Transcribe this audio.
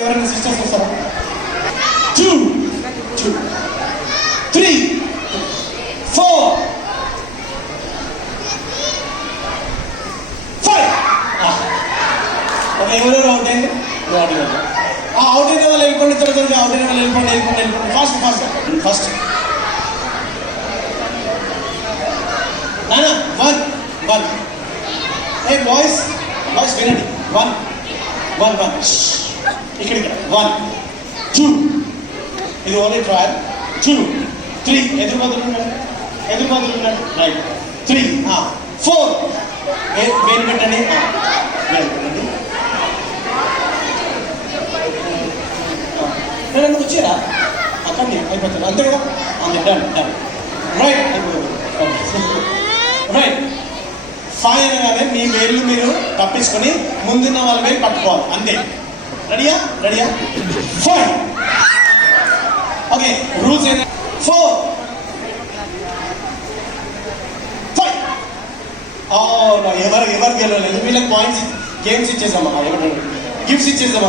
ఎవరైనా సిస్టర్స్ వస్తారా? 2 2 3 4 5. ఎవరెవరు అవుట్ అయింది? అవుట్ అయిన వాళ్ళు వెళ్ళిపోండి, త్వరగా అవుట్ అయిన వాళ్ళు వెళ్ళిపోండి. ఫస్ట్ నానా 1 ఏ బాయ్స్ వినండి. 1 ఇక్కడ 1 2 ఇది ఓన్లీ ట్రయల్. 2 3 ఎదురు బదులు రైట్. 3 4 వేలు పెట్టండి. వచ్చారా అక్కడ అయిపోతుంది అంతే కదా. అంతే డన్ రైట్. రైట్ 5 అనగానే మీ వేళ్ళు మీరు తప్పించుకొని ముందున్న వాళ్ళ వేలు పట్టుకోవాలి అంతే. రెడీయా 5. ఓకే రూల్స్ ఏంటంటే 4 5. ఎవరు గెలవలేదు. వీళ్ళకి పాయింట్స్ గేమ్స్ ఇచ్చేసామా, గిఫ్ట్స్ ఇచ్చేసామా.